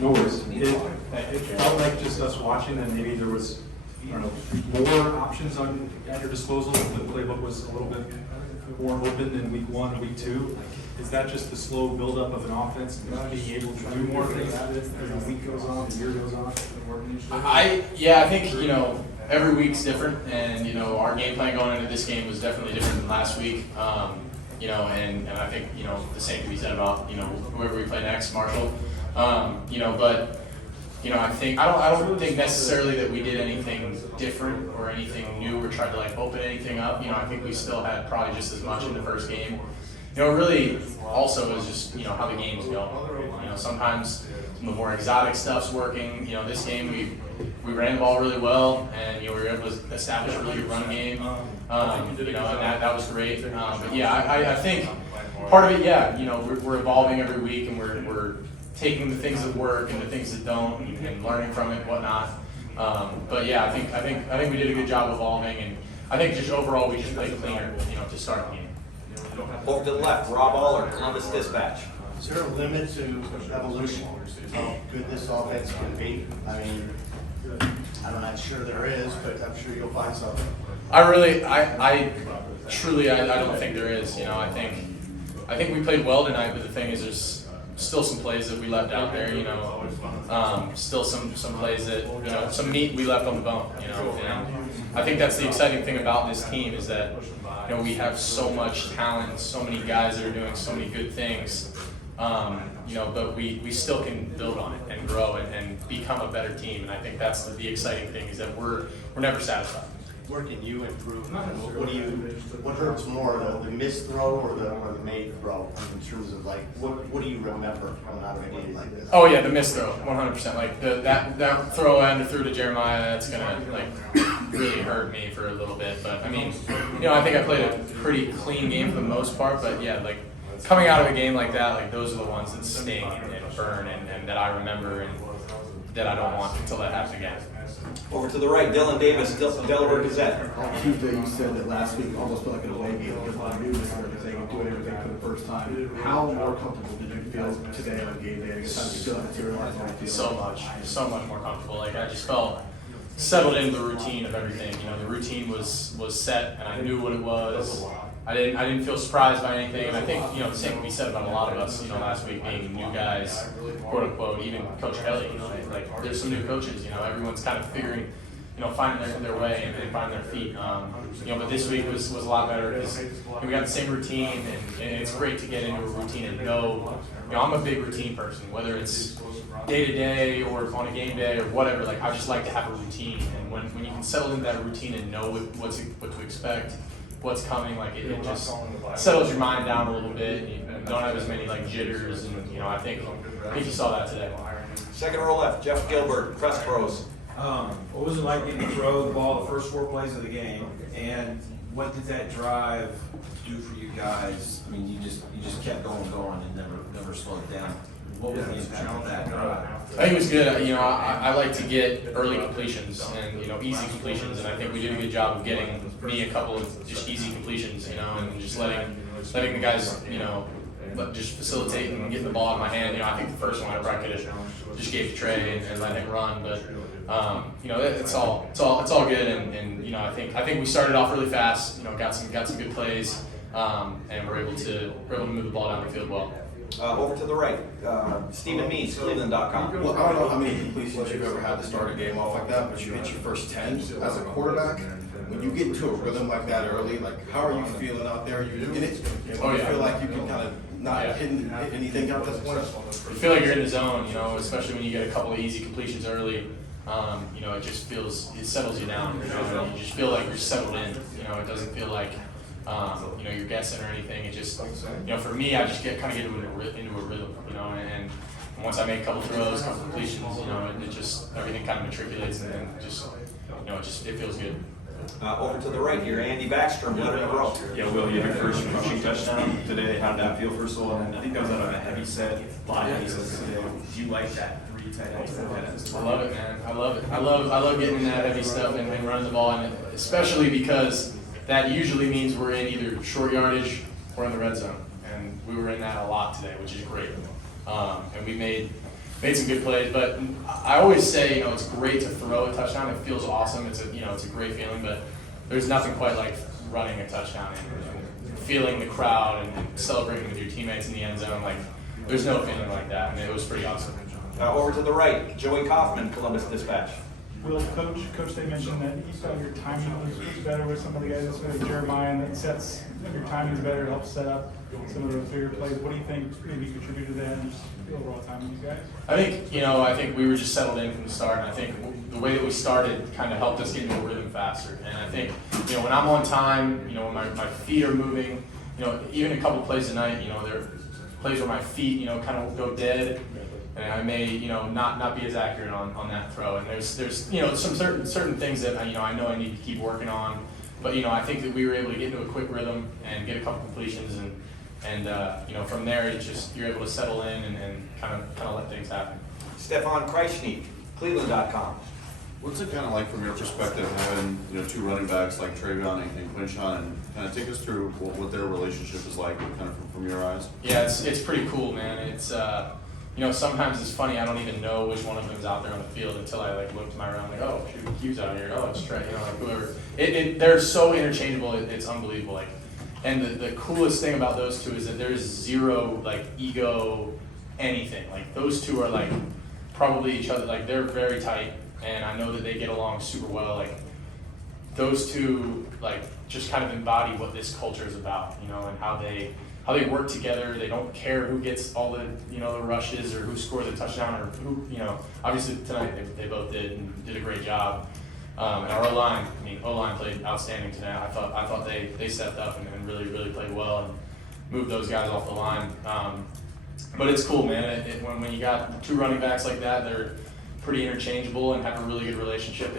No worries. It felt like just us watching that maybe there was, I don't know, more options at your disposal. The playbook was a little bit more open in week 1 and week 2. Is that just the slow buildup of an offense and being able to do more things as the week goes on, the year goes on? I think, every week's different, and, our game plan going into this game was definitely different than last week. And I think, the same can be said about, whoever we play next, Marshall. I don't think necessarily that we did anything different or anything new or tried to open anything up. I think we still had probably just as much in the first game. It really also is just, how the games go. Sometimes some of the more exotic stuff's working. This game we ran the ball really well, and we were able to establish a really good run game. And that was great. I think part of it, we're evolving every week, and we're taking the things that work and the things that don't, and learning from it and whatnot. I think we did a good job evolving, and I think just overall we just played cleaner, to start the game. Over to the left, Rob Aller, Columbus Dispatch. Is there a limit to evolution, how good this offense can be? I mean, I'm not sure there is, but I'm sure you'll find something. I truly don't think there is. I think we played well tonight, but the thing is, there's still some plays that we left out there. Still some plays that some meat we left on the bone. And I think that's the exciting thing about this team is that we have so much talent, so many guys that are doing so many good things. But we still can build on it and grow and become a better team. And I think that's the exciting thing is that we're never satisfied. Where can you improve? What hurts more, the missed throw or the made throw in terms of what do you remember coming out of a game like this? Oh yeah, the missed throw, 100%. That throw I underthrew to Jeremiah, that's gonna really hurt me for a little bit. But I mean, I think I played a pretty clean game for the most part. But yeah, coming out of a game like that, those are the ones that sting and burn and that I remember and that I don't want until that happens again. Over to the right, Dylan Davis, Delaware Gazette. On Tuesday, you said that last week almost felt like an away game because of newness and everything and doing everything for the first time. How more comfortable did you feel today on game day? How did you feel that materialized on the field? So much more comfortable. I just felt settled into the routine of everything. The routine was set, and I knew what it was. I didn't feel surprised by anything, and I think the same can be said about a lot of us. Last week being new guys, quote unquote. Even Coach Kelly, there's some new coaches. Everyone's kind of figuring, finding their way and finding their feet. But this week was a lot better because we got the same routine, and it's great to get into a routine and know. I'm a big routine person, whether it's day to day or on a game day or whatever. I just like to have a routine, and when you can settle into that routine and know what to expect, what's coming, it just settles your mind down a little bit, and you don't have as many jitters, and I think you saw that today. Second row left, Jeff Gilbert, Press Pros. What was it like getting to throw the ball the first 4 plays of the game, and what did that drive do for you guys? I mean, you just kept going and never slowed down. What was the impact of that drive? I think it was good. I like to get early completions and easy completions, and I think we did a good job of getting me a couple of just easy completions, and just letting the guys just facilitate and get the ball in my hand. I think the first one I probably could have just gave to Trey and let him run, but it's all good, and I think we started off really fast. Got some good plays, and we're able to move the ball down the field well. Over to the right, Stephen Means, Cleveland.com. Well, I don't know how many completions you've ever had to start a game off like that, but you hit your first 10 as a quarterback. When you get into a rhythm like that early, how are you feeling out there? Are you in it? Do you feel like you can kind of not hit anything out at this point? You feel like you're in the zone, especially when you get a couple of easy completions early. It just it settles you down. You just feel like you're settled in. It doesn't feel like you're guessing or anything. It just, for me, I just get into a rhythm, and once I make a couple throws, a couple completions, it just, everything kind of matriculates, and just, it feels good. Over to the right here, Andy Backstrom, Letter of Row. Yeah, Will, you had your first rushing touchdown today. How did that feel, first of all? And I think that was out of a heavy set, a lot of heavy sets today. Do you like that 3 tight ends? I love it, man. I love it. I love getting in that heavy stuff and running the ball, and especially because that usually means we're in either short yardage or in the red zone, and we were in that a lot today, which is great. And we made made some good plays. But I always say, you know, it's great to throw a touchdown. It feels awesome. It's a great feeling. But there's nothing quite like running a touchdown and feeling the crowd and celebrating with your teammates in the end zone. Like, there's no feeling like that, and it was pretty awesome. Over to the right, Joey Kaufman, Columbus Dispatch. Will, Coach, they mentioned that you thought your timing was better with some of the guys, especially Jeremiah, and that sets your timing's better, helps set up some of those bigger plays. What do you think maybe contributed to that and just the overall timing of these guys? I think we were just settled in from the start, and I think the way that we started kind of helped us get into a rhythm faster. And I think, you know, when I'm on time, you know, when my feet are moving, you know, even a couple plays a night, you know, there are plays where my feet, you know, kind of go dead, and I may, you know, not be as accurate on that throw. And there's you know, some certain things that I know I need to keep working on. But you know, I think that we were able to get into a quick rhythm and get a couple completions, and you know, from there it's just you're able to settle in and kind of let things happen. Stefan Kreisnig, Cleveland.com. What's it kind of like from your perspective having, you know, two running backs like Travion and Quinshon, and kind of take us through what their relationship is like, kind of from your eyes? Yeah, it's pretty cool, man. It's you know, sometimes it's funny. I don't even know which one of them is out there on the field until I like look to my round, like, oh, shoot, Q's out here. Oh, it's Trey. You know, like whoever. They're so interchangeable. It's unbelievable. Like, and the coolest thing about those two is that there's zero like ego, anything. Like those two are like probably each other. Like they're very tight, and I know that they get along super well. Like those two, like just kind of embody what this culture is about, you know, and how they work together. They don't care who gets all the, you know, the rushes or who scores a touchdown or who, you know, obviously tonight they both did and did a great job. And our O-line played outstanding tonight. I thought they stepped up and really played well and moved those guys off the line. But it's cool, man. When you got two running backs like that, they're pretty interchangeable and have a really good relationship.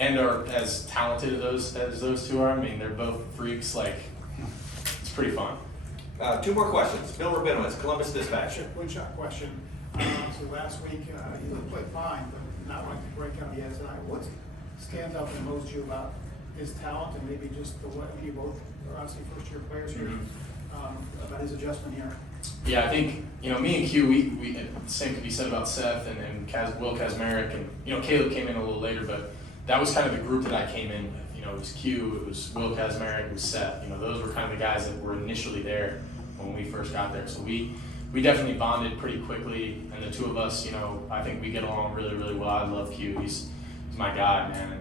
And are as talented as those two are. I mean, they're both freaks. Like, it's pretty fun. Two more questions. Bill Rabinowitz, Columbus Dispatch. One shot question. So last week, you looked quite fine, but not like the breakout he has tonight. What stands out the most to you about his talent and maybe just the way you both are obviously first-year players here, about his adjustment here? Yeah, I think, you know, me and Q, we the same could be said about Seth and Will Kazmarek, and, you know, Caleb came in a little later, but that was kind of the group that I came in with. You know, it was Q, it was Will Kazmarek, it was Seth. You know, those were kind of the guys that were initially there when we first got there. So we definitely bonded pretty quickly, and the two of us, you know, I think we get along really well. I love Q. He's my guy, man.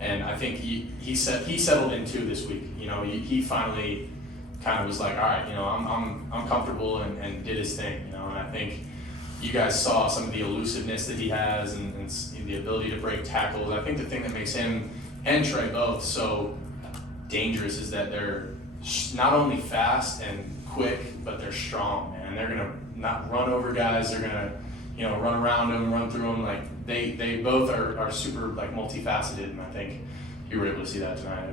And I think he settled in too this week. You know, he finally kind of was like, all right, you know, I'm comfortable and did his thing, you know. And I think you guys saw some of the elusiveness that he has and the ability to break tackles. I think the thing that makes him and Trey both so dangerous is that they're not only fast and quick, but they're strong, man. They're gonna not run over guys. They're gonna, you know, run around them, run through them. Like they both are super like multifaceted, and I think you were able to see that tonight.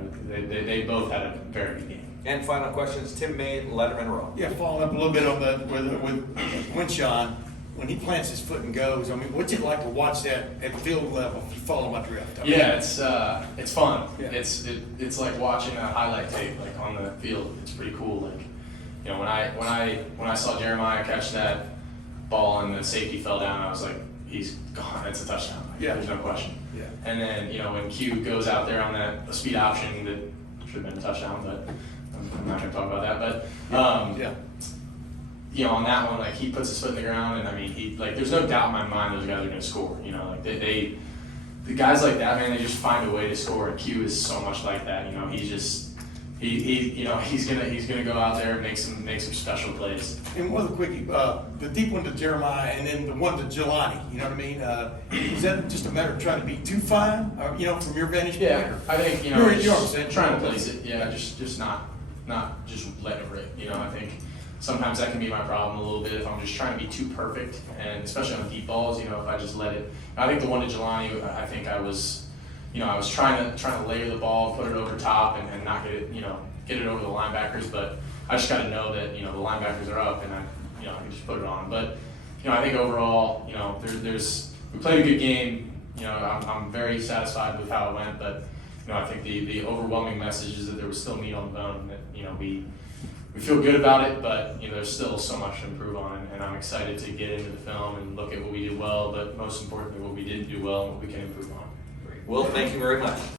They both had a very good game. And final questions, Tim May, Letterman Row. Yeah, following up a little bit on that with Quinshon, when he plants his foot and goes, I mean, what's it like to watch that at field level if you follow him up drift? Yeah, it's fun. Yeah. It's like watching a highlight tape like on the field. It's pretty cool. Like, you know, when I saw Jeremiah catch that ball and the safety fell down, I was like, he's gone. It's a touchdown. Like, Yeah. There's no question. Yeah. And then, you know, when Q goes out there on that speed option that should have been a touchdown, but I'm not going to talk about that. But Yeah. you know, on that one, like he puts his foot in the ground, and I mean, he like there's no doubt in my mind those guys are going to score. You know, like the guys like that, man, they just find a way to score. And Q is so much like that. You know, he's just you know, he's gonna go out there and make some special plays. And one of the quickie, the deep one to Jeremiah and then the one to Jelani, you know what I mean? Is that just a matter of trying to be too fine, or, you know, from your vantage point? Yeah, I think, you know, You're trying to place it. Yeah, just not just letting it rip. You know, I think sometimes that can be my problem a little bit if I'm just trying to be too perfect, and especially on deep balls. You know, if I just let it. I think the one to Jelani, I think I was trying to layer the ball, put it over top, and not get it over the linebackers. But I just got to know that, you know, the linebackers are up, and I can just put it on. But, you know, I think overall, you know, we played a good game. You know, I'm very satisfied with how it went. But I think the overwhelming message is that there was still meat on the bone, that, we feel good about it, but, there's still so much to improve on, and I'm excited to get into the film and look at what we did well, but most importantly, what we didn't do well and what we can improve on. Will, thank you very much.